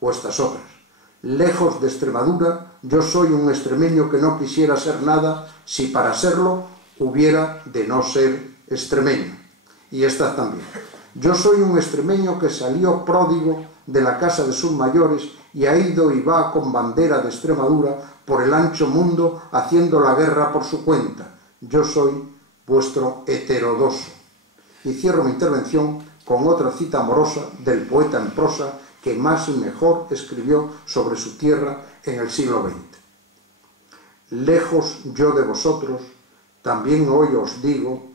o estas otras. Lejos de Extremadura, yo soy un extremeño que no quisiera ser nada si para serlo hubiera de no ser extremeño. Y estas también. Yo soy un extremeño que salió pródigo de la casa de sus mayores y ha ido y va con bandera de Extremadura por el ancho mundo haciendo la guerra por su cuenta. Yo soy vuestro heterodoso. Y cierro mi intervención con otra cita amorosa del poeta en prosa que más y mejor escribió sobre su tierra en el siglo XX. Lejos yo de vosotros, también hoy os digo,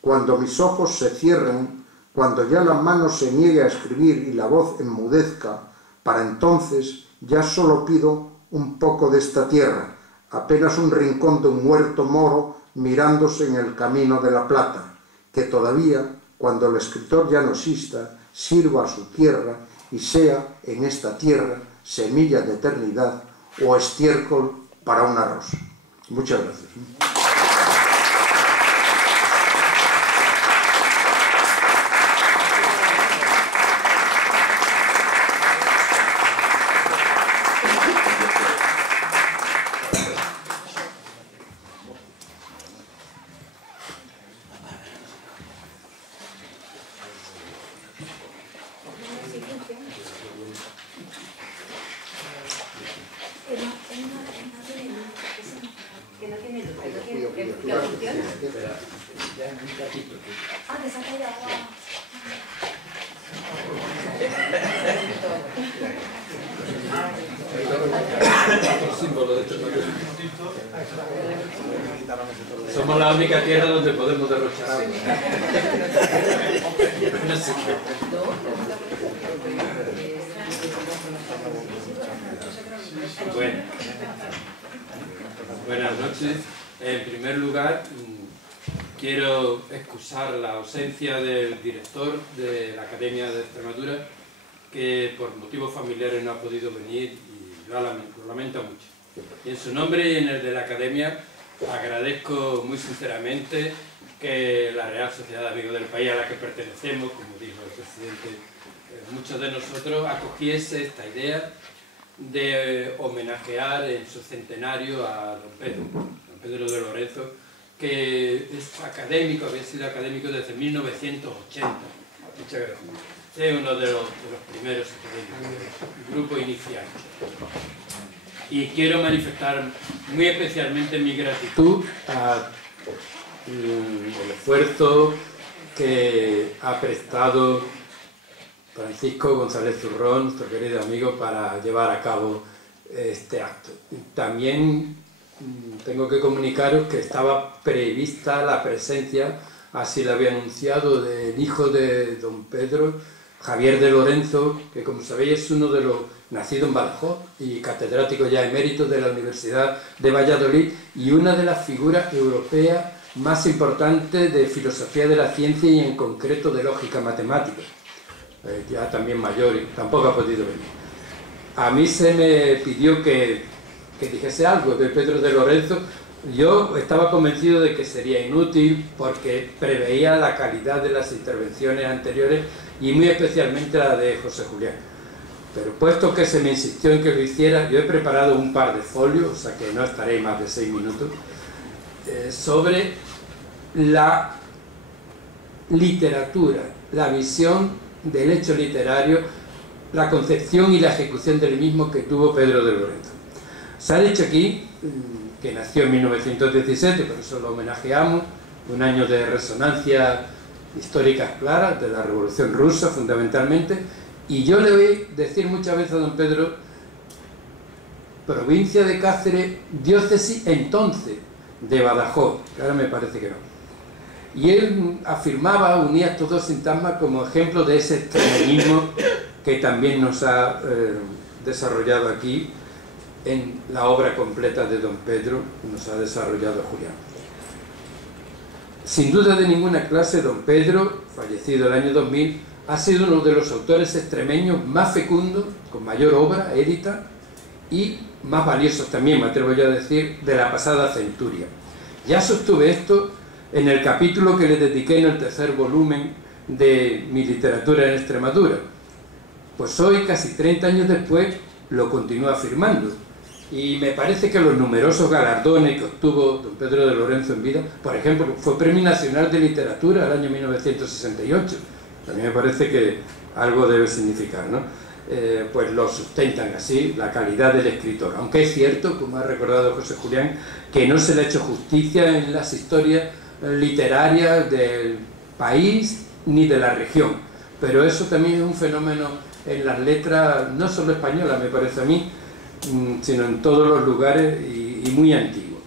cuando mis ojos se cierren, cuando ya la mano se niegue a escribir y la voz enmudezca, para entonces ya solo pido un poco de esta tierra, apenas un rincón de un huerto moro mirándose en el camino de la plata, que todavía, cuando el escritor ya no exista, sirva a su tierra y sea en esta tierra semilla de eternidad o estiércol para una rosa. Muchas gracias. Somos la única tierra donde podemos derrochar agua. No sé qué. Bueno, buenas noches. En primer lugar, quiero excusar la ausencia del director de la Academia de Extremadura, que por motivos familiares no ha podido venir y lo lamento mucho. Y en su nombre y en el de la Academia agradezco muy sinceramente que la Real Sociedad de Amigos del País, a la que pertenecemos, como dijo el presidente, muchos de nosotros, acogiese esta idea de homenajear en su centenario a don Pedro de Lorenzo, que es académico, había sido académico desde 1980. Muchas gracias. Es uno de los primeros académicos, el grupo inicial. Y quiero manifestar muy especialmente mi gratitud al esfuerzo que ha prestado Francisco González Zurrón, nuestro querido amigo, para llevar a cabo este acto. También tengo que comunicaros que estaba prevista la presencia, así lo había anunciado, del hijo de don Pedro, Javier de Lorenzo, que como sabéis es uno de los nacido en Badajoz y catedrático ya emérito de la Universidad de Valladolid y una de las figuras europeas más importantes de filosofía de la ciencia y en concreto de lógica matemática. Ya también mayor y tampoco ha podido venir. A mí se me pidió que dijese algo de Pedro de Lorenzo. Yo estaba convencido de que sería inútil porque preveía la calidad de las intervenciones anteriores y muy especialmente la de José Julián. Pero puesto que se me insistió en que lo hiciera, yo he preparado un par de folios, o sea que no estaré más de 6 minutos, sobre la literatura, la visión del hecho literario, la concepción y la ejecución del mismo que tuvo Pedro de Lorenzo. Se ha dicho aquí que nació en 1917, por eso lo homenajeamos, un año de resonancia históricas claras, de la Revolución Rusa fundamentalmente, y yo le oí decir muchas veces a don Pedro, provincia de Cáceres, diócesis entonces de Badajoz, que ahora me parece que no. Y él afirmaba, unía estos dos sintagmas como ejemplo de ese extremeñismo que también nos ha desarrollado aquí en la obra completa de don Pedro, nos ha desarrollado Julián. Sin duda de ninguna clase, don Pedro, fallecido el año 2000, ha sido uno de los autores extremeños más fecundos, con mayor obra édita y más valiosos también, me atrevo yo a decir, de la pasada centuria. Ya sostuve esto en el capítulo que le dediqué en el tercer volumen de mi literatura en Extremadura. Pues hoy, casi 30 años después, lo continúa afirmando. Y me parece que los numerosos galardones que obtuvo don Pedro de Lorenzo en vida, por ejemplo, fue Premio Nacional de Literatura el año 1968, a mí me parece que algo debe significar, ¿no? Pues lo sustentan así, la calidad del escritor. Aunque es cierto, como ha recordado José Julián, que no se le ha hecho justicia en las historias literarias del país ni de la región. Pero eso también es un fenómeno en las letras, no solo españolas, me parece a mí, sino en todos los lugares y muy antiguo.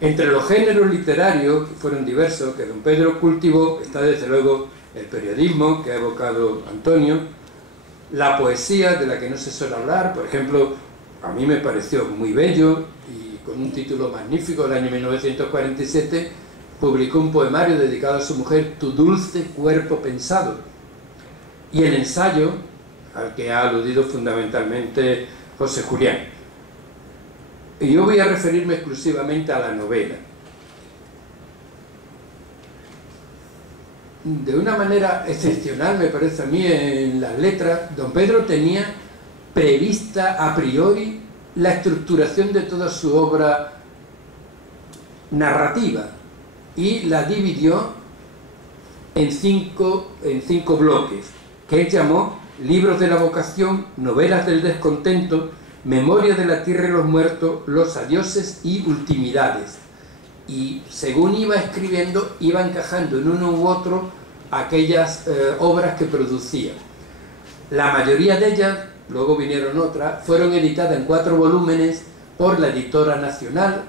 Entre los géneros literarios, que fueron diversos, que don Pedro cultivó, está desde luego el periodismo, que ha evocado Antonio, la poesía, de la que no se suele hablar, por ejemplo, a mí me pareció muy bello, y con un título magnífico, el año 1947, publicó un poemario dedicado a su mujer, Tu dulce cuerpo pensado, y el ensayo, al que ha aludido fundamentalmente José Julián. Y yo voy a referirme exclusivamente a la novela. De una manera excepcional, me parece a mí, en las letras, don Pedro tenía prevista a priori la estructuración de toda su obra narrativa y la dividió en cinco bloques, que él llamó Libros de la vocación, Novelas del descontento, Memoria de la tierra y los muertos, Los adioses y Ultimidades. Y según iba escribiendo, iba encajando en uno u otro aquellas obras que producía. La mayoría de ellas, luego vinieron otras, fueron editadas en 4 volúmenes por la Editora Nacional,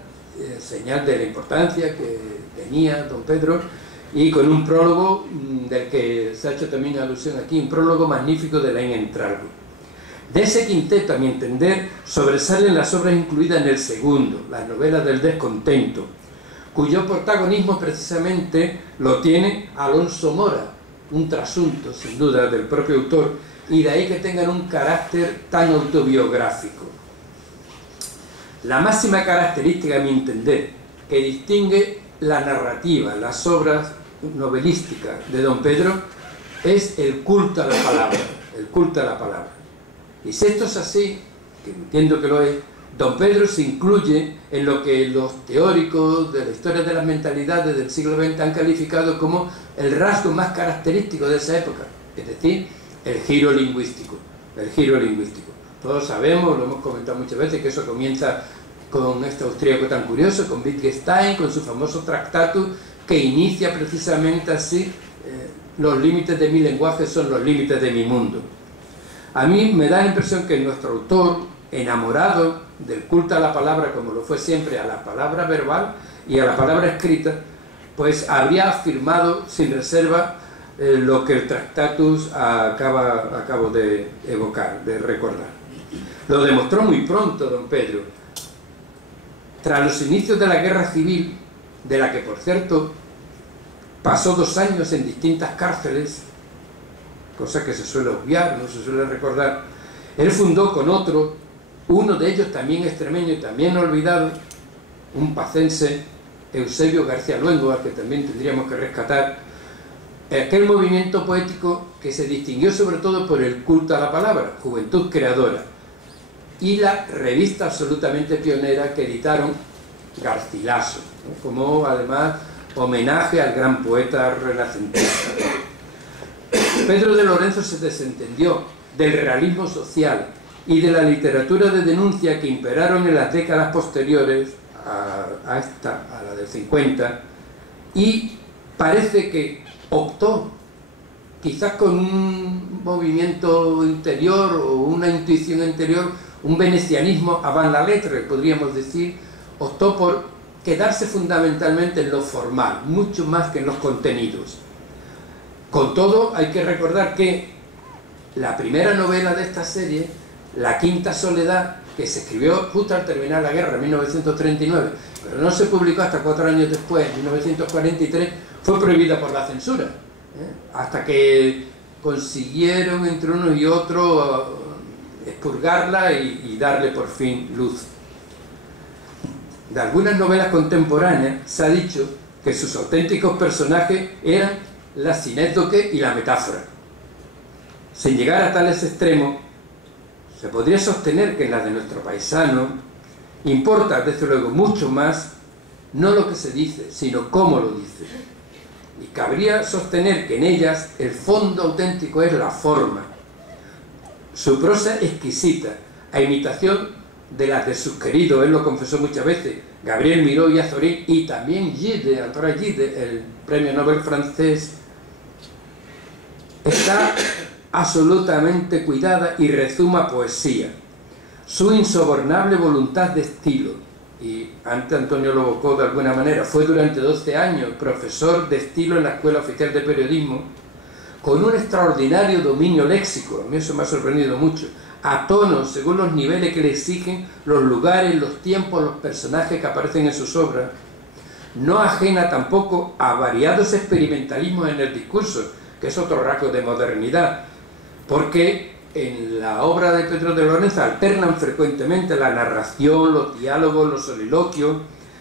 señal de la importancia que tenía don Pedro, y con un prólogo del que se ha hecho también alusión aquí, un prólogo magnífico de Laín Entralgo. De ese quinteto, a mi entender, sobresalen las obras incluidas en el segundo, las novelas del descontento, cuyo protagonismo precisamente lo tiene Alonso Mora, un trasunto, sin duda, del propio autor, y de ahí que tengan un carácter tan autobiográfico. La máxima característica, a mi entender, que distingue la narrativa, las obras novelísticas de don Pedro, es el culto a la palabra, el culto a la palabra. Y si esto es así, que entiendo que lo es, don Pedro se incluye en lo que los teóricos de la historia de las mentalidades del siglo XX han calificado como el rasgo más característico de esa época, es decir, el giro lingüístico, el giro lingüístico. Todos sabemos, lo hemos comentado muchas veces, que eso comienza con este austríaco tan curioso, con Wittgenstein, con su famoso Tractatus, que inicia precisamente así, los límites de mi lenguaje son los límites de mi mundo. A mí me da la impresión que nuestro autor, enamorado del culto a la palabra, como lo fue siempre, a la palabra verbal y a la palabra escrita, pues habría afirmado sin reserva lo que el Tractatus acabo de evocar, de recordar. Lo demostró muy pronto don Pedro. Tras los inicios de la guerra civil, de la que por cierto pasó 2 años en distintas cárceles, cosa que se suele obviar, no se suele recordar, él fundó con otro, uno de ellos también extremeño y también olvidado, un pacense, Eusebio García Luengo, al que también tendríamos que rescatar, aquel movimiento poético que se distinguió sobre todo por el culto a la palabra, Juventud Creadora, y la revista absolutamente pionera que editaron Garcilaso, ¿no? Como además homenaje al gran poeta renacentista. Pedro de Lorenzo se desentendió del realismo social y de la literatura de denuncia que imperaron en las décadas posteriores a la del 50, y parece que optó, quizás con un movimiento interior o una intuición interior, un venecianismo avant la lettre, podríamos decir, optó por quedarse fundamentalmente en lo formal, mucho más que en los contenidos. Con todo, hay que recordar que la primera novela de esta serie, La Quinta Soledad, que se escribió justo al terminar la guerra, en 1939, pero no se publicó hasta 4 años después, en 1943, fue prohibida por la censura, hasta que consiguieron entre unos y otros expurgarla y darle por fin luz. De algunas novelas contemporáneas se ha dicho que sus auténticos personajes eran la sinécdoque y la metáfora. Sin llegar a tales extremos, se podría sostener que en las de nuestro paisano importa, desde luego, mucho más no lo que se dice, sino cómo lo dice. Y cabría sostener que en ellas el fondo auténtico es la forma. Su prosa exquisita, a imitación de las de sus queridos, él lo confesó muchas veces, Gabriel Miró y Azorín, y también Gide, Antoine Gide, el premio Nobel francés, está absolutamente cuidada y rezuma poesía. Su insobornable voluntad de estilo, y antes Antonio lo evocó de alguna manera, fue durante 12 años profesor de estilo en la Escuela Oficial de Periodismo, con un extraordinario dominio léxico, a mí eso me ha sorprendido mucho, a tono según los niveles que le exigen los lugares, los tiempos, los personajes que aparecen en sus obras, no ajena tampoco a variados experimentalismos en el discurso, que es otro rasgo de modernidad, porque en la obra de Pedro de Lorenzo alternan frecuentemente la narración, los diálogos, los soliloquios,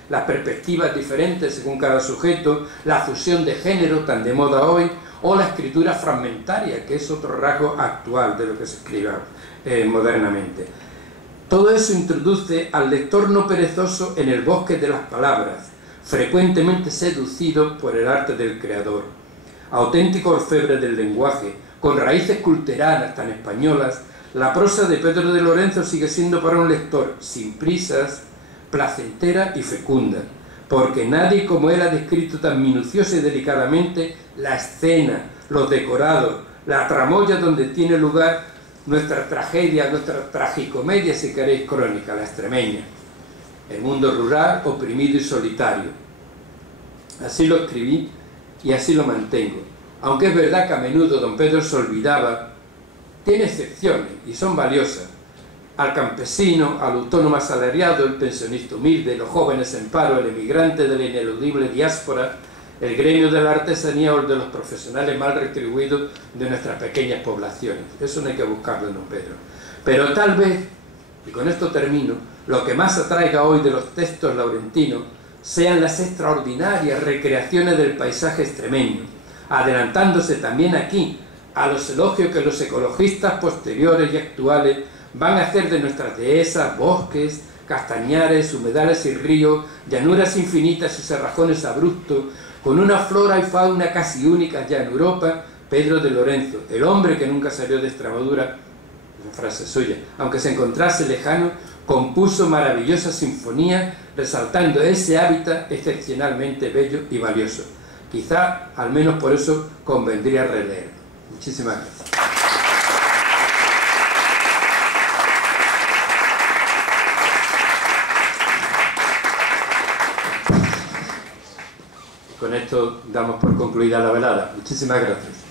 las perspectivas diferentes según cada sujeto, la fusión de género tan de moda hoy, o la escritura fragmentaria, que es otro rasgo actual de lo que se escribe modernamente. Todo eso introduce al lector no perezoso en el bosque de las palabras, frecuentemente seducido por el arte del creador. Auténtico orfebre del lenguaje, con raíces culteranas tan españolas, la prosa de Pedro de Lorenzo sigue siendo para un lector sin prisas, placentera y fecunda, porque nadie como él ha descrito tan minuciosa y delicadamente la escena, los decorados, la tramoya donde tiene lugar nuestra tragedia, nuestra tragicomedia, si queréis, crónica, la extremeña, el mundo rural, oprimido y solitario. Así lo escribí y así lo mantengo. Aunque es verdad que a menudo don Pedro se olvidaba, tiene excepciones y son valiosas. Al campesino, al autónomo asalariado, el pensionista humilde, los jóvenes en paro, el emigrante de la ineludible diáspora, el gremio de la artesanía o el de los profesionales mal retribuidos de nuestras pequeñas poblaciones. Eso no hay que buscarlo en don Pedro. Pero tal vez, y con esto termino, lo que más atraiga hoy de los textos laurentinos sean las extraordinarias recreaciones del paisaje extremeño, adelantándose también aquí a los elogios que los ecologistas posteriores y actuales van a hacer de nuestras dehesas, bosques, castañares, humedales y ríos, llanuras infinitas y cerrajones abruptos, con una flora y fauna casi únicas ya en Europa. Pedro de Lorenzo, el hombre que nunca salió de Extremadura, una frase suya, aunque se encontrase lejano, compuso maravillosas sinfonías resaltando ese hábitat excepcionalmente bello y valioso. Quizá, al menos por eso, convendría releerlo. Muchísimas gracias. Con esto damos por concluida la velada. Muchísimas gracias.